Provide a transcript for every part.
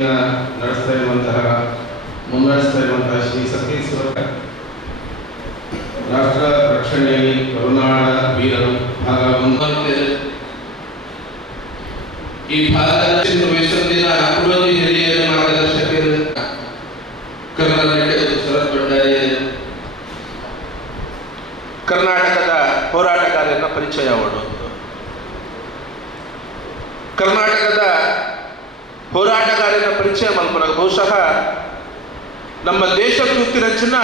ಮುನ್ನಡೆಸ್ತಾ ಇರುವಂತಹ ಶ್ರೀ ಸತೀಶ್ವರ ರಾಷ್ಟ್ರ ರಕ್ಷಣೆಯಲ್ಲಿ ಕರುನಾಡ ವೀರರು ಭಾಗ 1 ಈ ಭಾಗದ ವಯಸ್ಸಿನ ಅಪೂರ್ವ ಹಿರಿಯರ ಮಾರ್ಗದರ್ಶಕರು ಕರ್ನಾಟಕದ ಶರತ್ ಭಂಡಾರಿ ಕರ್ನಾಟಕದ ಹೋರಾಟಗಾರರ ಪರಿಚಯ ಮಾಡುವುದು. ಕರ್ನಾಟಕದ ಹೋರಾಟಗಾರರ ಪರಿಚಯ ಮಲ್ಪನಾಗ ಬಹುಶಃ ನಮ್ಮ ದೇಶ ತೂತಿರಂಚಿನ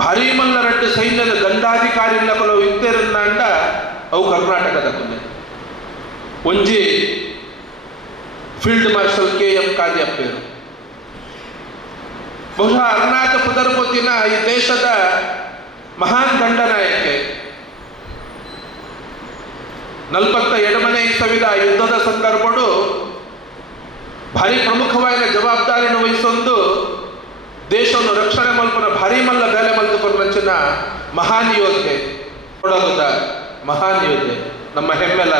ಭಾರಿ ಮಲ್ಲ ರಡ್ಡು ಸೈನ್ಯದ ದಂಡಾಧಿಕಾರಿಗಳ ಕೆಲವು ಇತ್ತೇರನ್ನ ಅಂಡ ಅವು ಕರ್ನಾಟಕದ ಕೊನೆ ಒಂಜಿ ಫೀಲ್ಡ್ ಮಾರ್ಷಲ್ KM ಕಾರ್ಯಪ್ಪೇರು ಬಹುಶಃ ಅರುಣಾಚ ಪುದರ್ಪೊತ್ತಿನ ಈ ದೇಶದ ಮಹಾನ್ ದಂಡನಾಯಕೆ 47ನೇ ಇಸವಿದ ಯುದ್ಧದ ಸಂದರ್ಭಡು ಭಾರಿ ಪ್ರಮುಖವಾದ ಜವಾಬ್ದಾರಿಯನ್ನು ವಹಿಸೊಂದು ದೇಶವನ್ನು ರಕ್ಷಣೆ ಮಲ್ಪನ ಭಾರಿ ಮಲ್ಲ ಬೇಲೆ ಮಲ್ತುಕೊಂಡ ಮಹಾನ್ ಯೋಧೆ ನೋಡೋದ ಮಹಾನ್ ಯೋಧೆ ನಮ್ಮ ಹೆಮ್ಮೆಲ್ಲ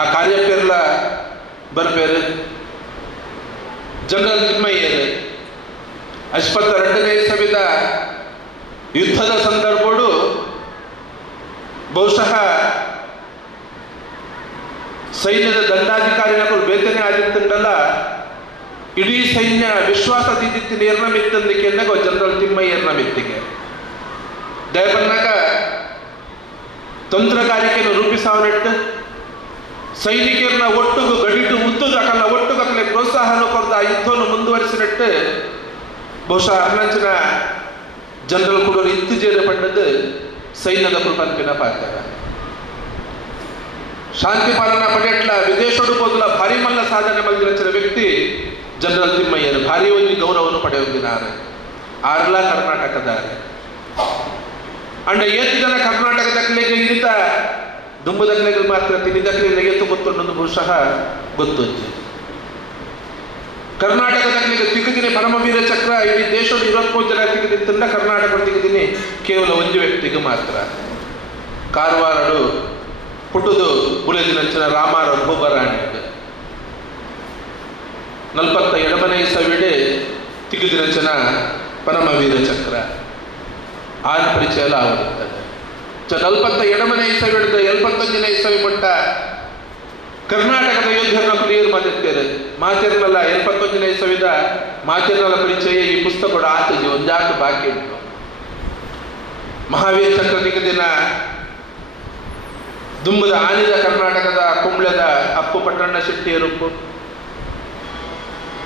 ಆ ಕಾರ್ಯಪೇರ್ಲ ಬರ್ಬೇರು ಜನರಲ್ ತಿಮ್ಮಯ್ಯರು 52ನೇ ಇಸವಿದ ಯುದ್ಧದ ಸಂದರ್ಭಡು ಬಹುಶಃ ಸೈನ್ಯದ ದಂಡಾಧಿಕಾರಿಗಳು ಬೇತನೆ ಆಗಿತ್ತಂಡಲ್ಲ ಇಡೀ ಸೈನ್ಯ ವಿಶ್ವಾಸದಿದ್ದಿತ್ತು ನೇರ್ನ ಮಿತ್ತಂದಕ್ಕೆ ಜನರಲ್ ತಿಮ್ಮಯ್ಯರ್ನ ಮಿತ್ತಿಗೆ ದಯಬನ್ನಾಗ ತಂತ್ರಗಾರಿಕೆಯನ್ನು ರೂಪಿಸಾವನೆಟ್ಟು ಸೈನಿಕರನ್ನ ಒಟ್ಟುಗು ಗಡಿಟು ಉತ್ತುಗ ಅಕಲ್ಲ ಒಟ್ಟುಗಕ್ಕಲೆ ಪ್ರೋತ್ಸಾಹನ ಕೊಡ್ದ ಆ ಯುದ್ಧವನ್ನು ಮುಂದುವರಿಸಿನಟ್ಟು ಬಹುಶಃ ಅರ್ನಂಚಿನ ಜನರಲ್ ಕೂಡ ಇತ್ತುಜೇರೆ ಪಟ್ಟದ್ದು ಸೈನ್ಯದ ಕುರಿಪಂಪಿನ ಪಾತ್ರ ಶಾಂತಿ ಪಾಲನಾ ಪಡೆಯಟ್ಲ ವಿದೇಶೋಡು ಹೋದಲ ಭಾರಿ ಮಲ್ಲ ಸಾಧನೆ ಮಲ್ದಿರಚಿನ ವ್ಯಕ್ತಿ ಜನರಲ್ ತಿಮ್ಮಯ್ಯರು ಭಾರಿ ಒಂದು ಗೌರವವನ್ನು ಪಡೆಯುತ್ತಿದ್ದಾರೆ ಆರ್ಲ ಕರ್ನಾಟಕದಾರೆ ಅಂಡ 7 ಜನ ಕರ್ನಾಟಕದಕ್ಕೆ ಇರಿತ ದುಂಬದಕ್ಕೆ ಮಾತ್ರ ತಿನ್ನಿದಕ್ಕೆ ನೆಗೆತು ಗೊತ್ತೊಂದು ಬಹುಶಃ ಗೊತ್ತೊಂದು ಕರ್ನಾಟಕದಲ್ಲಿ ತಿಗುದಿನಿ ಪರಮವೀರ ಚಕ್ರ ಇಡೀ ದೇಶದ 23 ಜನ ತಿಗುದಿತ್ತಂಡ ಕರ್ನಾಟಕ ತಿಗುದಿನಿ ಕೇವಲ ಒಂದು ವ್ಯಕ್ತಿಗೆ ಮಾತ್ರ ಕಾರವಾರಡು ಪುಟ್ಟದು ಬುಲೆದಿನಂಚಿನ ರಾಮಾರ ಭೂಬರಾಣಿ 47ನೇ ಇಸವಿಡೆ ತಿಗುದಿನಂಚಿನ ಪರಮವೀರ ಚಕ್ರ ಆ ಪರಿಚಯ ಎಲ್ಲ ಆಗುತ್ತದೆ 47ನೇ ಇಸವಿ ಹಿಡಿದು 75ನೇ ಇಸವಿ ಪಟ್ಟ ಕರ್ನಾಟಕದ ಯೋಧರನ್ನ ಕ್ಲಿಯರ್ ಮಾಡಿರ್ತೇವೆ ಮಾತಿರ್ನಲ್ಲ 71ನೇ ಇಸವಿದ ಮಾತಿರ್ನಲ್ಲ ಪರಿಚಯ ಈ ಪುಸ್ತಕ ಆತಜಿ ಒಂದಾಟು ಬಾಕಿ ಉಂಟು. ಮಹಾವೀರ ಚಕ್ರ ನಿಗದಿನ ದುಂಬದ ಆನಿದ ಕರ್ನಾಟಕದ ಕುಂಬ್ಳದ ಅಪ್ಪು ಪಟ್ಟಣ್ಣ ಶೆಟ್ಟಿಯರುಪ್ಪು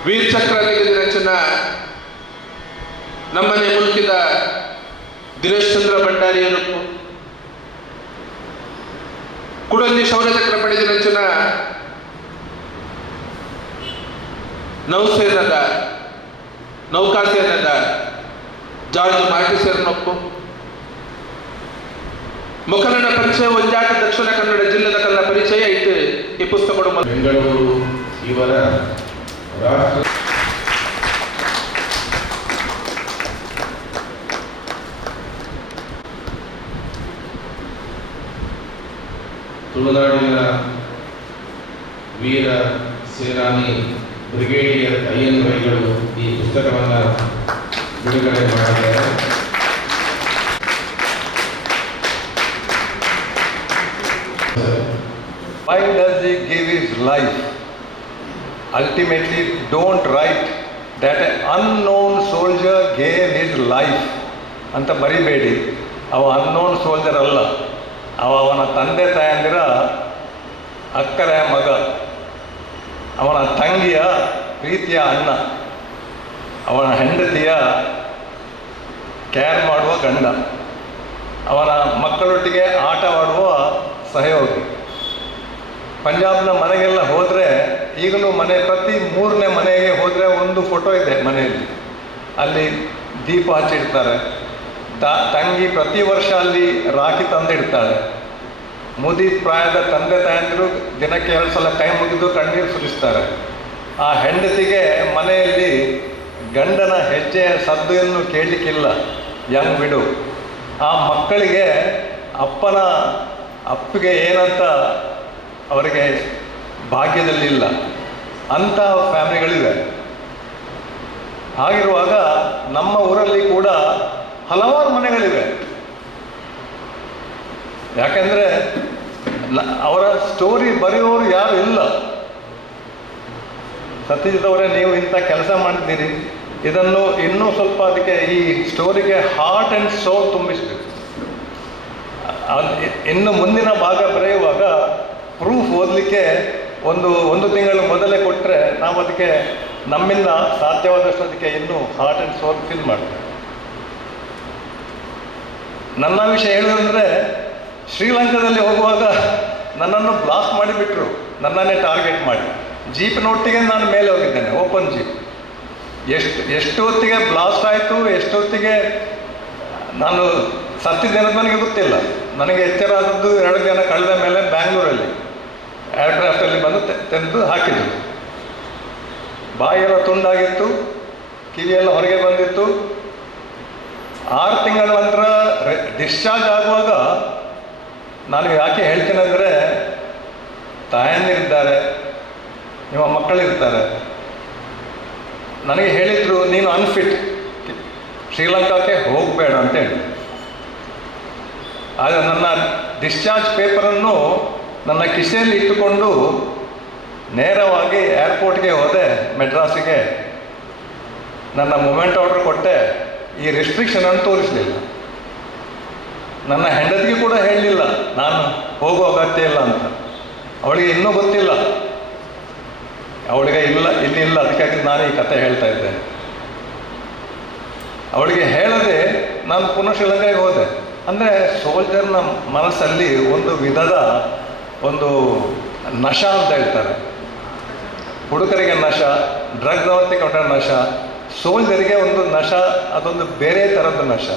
ವೀರಚಕ್ರ ನಿಗದಿನ ರಚನ ನಮ್ಮನೆ ಮುಲ್ಕಿದ ದಿನೇಶ್ ಚಂದ್ರ ಭಂಡಾರಿಯರುಪ್ಪು ಕುಡಂದಿ ಶೌರ್ಯಚಕ್ರ ಪಡೆದ ರಚನ ನೌಸೇನದ ನೌಕಾಸೇನದ ಜಾರ್ಜ್ ಮಾರ್ಟಿಸೇರ್ನೊಪ್ಪು ಮುಖಂಡನ ಪರಿಚಯ ಒಂಜಾಟ ದಕ್ಷಿಣ ಕನ್ನಡ ಜಿಲ್ಲೆದ ಕಲ್ಲ ಪರಿಚಯ ಇಟ್ಟು ಈ ಪುಸ್ತಕಗಳು ಬೆಂಗಳೂರು ಇವರ ರಾಷ್ಟ್ರ ತುಳುನಾಡಿನ ವೀರ ಸೇನಾನಿ ಬ್ರಿಗೇಡಿಯರ್ ಅಯ್ಯನ್ ವೈಗಳು ಈ ಪುಸ್ತಕವನ್ನು ಬಿಡುಗಡೆ ಮಾಡಿದ್ದಾರೆ. Why does he give his life? Ultimately, don't write that an unknown soldier gave his life. ಅಂತ ಬರಿಬೇಡಿ. ಅವ ಅನ್ನೋನ್ ಸೋಲ್ಜರ್ ಅಲ್ಲ, ಅವನ ತಂದೆ ತಾಯಂದಿರ ಅಕ್ಕರ ಮಗ, ಅವನ ತಂಗಿಯ ಪ್ರೀತಿಯ ಅಣ್ಣ, ಅವನ ಹೆಂಡತಿಯ ಕೇರ್ ಮಾಡುವ ಗಂಡ, ಅವನ ಮಕ್ಕಳೊಟ್ಟಿಗೆ ಆಟವಾಡುವ ಸಹಯೋಗಿ. ಪಂಜಾಬ್ನ ಮನೆಗೆಲ್ಲ ಹೋದರೆ ಈಗಲೂ ಪ್ರತಿ 3ನೇ ಮನೆಗೆ ಹೋದರೆ ಒಂದು ಫೋಟೋ ಇದೆ ಮನೆಯಲ್ಲಿ, ಅಲ್ಲಿ ದೀಪ ಹಚ್ಚಿಡ್ತಾರೆ. ತಂಗಿ ಪ್ರತಿ ವರ್ಷ ಅಲ್ಲಿ ರಾಖಿ ತಂದಿಡ್ತಾಳೆ. ಮುದಿ ಪ್ರಾಯದ ತಂದೆ ತಾಯಂದಿರು ದಿನಕ್ಕೆ 2 ಸಲ ಕೈ ಮುಗಿದು ಕಣ್ಣೀರು ಸುರಿಸ್ತಾರೆ. ಆ ಹೆಂಡತಿಗೆ ಮನೆಯಲ್ಲಿ ಗಂಡನ ಹೆಜ್ಜೆಯ ಸದ್ದುಯನ್ನು ಕೇಳಲಿಕ್ಕಿಲ್ಲ, ಯಂಗ್ ವಿಡು. ಆ ಮಕ್ಕಳಿಗೆ ಅಪ್ಪಿಗೆ ಏನಂತ ಅವರಿಗೆ ಭಾಗ್ಯದಲ್ಲಿಲ್ಲ. ಅಂಥ ಫ್ಯಾಮಿಲಿಗಳಿವೆ. ಹಾಗಿರುವಾಗ ನಮ್ಮ ಊರಲ್ಲಿ ಕೂಡ ಹಲವಾರು ಮನೆಗಳಿವೆ. ಯಾಕೆಂದರೆ ಅವರ ಸ್ಟೋರಿ ಬರೆಯೋರು ಯಾರು ಇಲ್ಲ. ಸತ್ಯಜಿತ್ ಅವರೇ, ನೀವು ಇಂಥ ಕೆಲಸ ಮಾಡಿದ್ದೀರಿ, ಇದನ್ನು ಇನ್ನೂ ಸ್ವಲ್ಪ ಅದಕ್ಕೆ ಈ ಸ್ಟೋರಿಗೆ ಹಾರ್ಟ್ ಆ್ಯಂಡ್ ಸೋಲ್ ತುಂಬಿಸಬೇಕು. ಇನ್ನು ಮುಂದಿನ ಭಾಗ ಬರೆಯುವಾಗ ಪ್ರೂಫ್ ಓದಲಿಕ್ಕೆ ಒಂದು ತಿಂಗಳು ಮೊದಲೇ ಕೊಟ್ಟರೆ ನಾವು ಅದಕ್ಕೆ ನಮ್ಮಿಂದ ಸಾಧ್ಯವಾದಷ್ಟು ಅದಕ್ಕೆ ಇನ್ನೂ ಹಾರ್ಟ್ ಆ್ಯಂಡ್ ಸೋಲ್ ಫಿಲ್ ಮಾಡ್ತೇವೆ. ನನ್ನ ವಿಷಯ ಹೇಳೋದಂದರೆ, ಶ್ರೀಲಂಕಾದಲ್ಲಿ ಹೋಗುವಾಗ ನನ್ನನ್ನು ಬ್ಲಾಸ್ಟ್ ಮಾಡಿಬಿಟ್ರು, ನನ್ನನ್ನೇ ಟಾರ್ಗೆಟ್ ಮಾಡಿ. ಜೀಪಿನೊಟ್ಟಿಗೆ ನಾನು ಮೇಲೆ ಹೋಗಿದ್ದೇನೆ, ಓಪನ್ ಜೀಪ್. ಎಷ್ಟು ಹೊತ್ತಿಗೆ ಬ್ಲಾಸ್ಟ್ ಆಯಿತು, ಎಷ್ಟೊತ್ತಿಗೆ ನಾನು ಸತ್ತಿದ್ದೇನೆ ನನಗೆ ಗೊತ್ತಿಲ್ಲ. ನನಗೆ ಎಚ್ಚರ ಆದದ್ದು 2 ದಿನ ಕಳೆದ ಮೇಲೆ ಬ್ಯಾಂಗ್ಳೂರಲ್ಲಿ ಏರ್ಕ್ರಾಫ್ಟಲ್ಲಿ ಬಂದು ತೆಗೆದು ಹಾಕಿದ್ರು. ಬಾಯೆಲ್ಲ ತುಂಡಾಗಿತ್ತು, ಕಿವಿಯೆಲ್ಲ ಹೊರಗೆ ಬಂದಿತ್ತು. 6 ತಿಂಗಳ ನಂತರ ಡಿಸ್ಚಾರ್ಜ್ ಆಗುವಾಗ ನಾನು ಯಾಕೆ ಹೇಳ್ತೀನಿ ಅಂದರೆ, ತಾಯಂದಿರಿದ್ದಾರೆ, ನಿಮ್ಮ ಮಕ್ಕಳಿರ್ತಾರೆ. ನನಗೆ ಹೇಳಿದರು, ನೀನು ಅನ್ಫಿಟ್, ಶ್ರೀಲಂಕಾಕ್ಕೆ ಹೋಗಬೇಡ ಅಂತೇಳಿ. ಆದರೆ ನನ್ನ ಡಿಸ್ಚಾರ್ಜ್ ಪೇಪರನ್ನು ನನ್ನ ಕಿಸೆಯಲ್ಲಿ ಇಟ್ಟುಕೊಂಡು ನೇರವಾಗಿ ಏರ್ಪೋರ್ಟ್ಗೆ ಹೋದೆ, ಮೆಡ್ರಾಸಿಗೆ. ನನ್ನ ಮೂಮೆಂಟ್ ಆರ್ಡರ್ ಕೊಟ್ಟೆ, ಈ ರೆಸ್ಟ್ರಿಕ್ಷನನ್ನು ತೋರಿಸಲಿಲ್ಲ. ನನ್ನ ಹೆಂಡತಿಗೆ ಕೂಡ ಹೇಳಲಿಲ್ಲ ನಾನು ಹೋಗೋ ಅಗತ್ಯ ಇಲ್ಲ ಅಂತ. ಅವಳಿಗೆ ಇನ್ನೂ ಗೊತ್ತಿಲ್ಲ, ಅವಳಿಗೆ ಇಲ್ಲಿಲ್ಲ, ಅದಕ್ಕಾಗಿ ನಾನು ಈ ಕಥೆ ಹೇಳ್ತಾ ಇದ್ದೇನೆ. ಅವಳಿಗೆ ಹೇಳದೆ ನಾನು ಪುನಃ ಶ್ರೀಲಂಕಾಗೆ ಹೋದೆ. ಅಂದರೆ ಸೋಲ್ಜರ್ನ ಮನಸ್ಸಲ್ಲಿ ಒಂದು ವಿಧದ ನಶ ಅಂತ ಹೇಳ್ತಾರೆ. ಹುಡುಗರಿಗೆ ನಶ, ಡ್ರಗ್ ಕೊಂಡ ನಶ, ಸೋಲ್ಜರಿಗೆ ಒಂದು ನಶ, ಅದೊಂದು ಬೇರೆ ಥರದ ನಶ.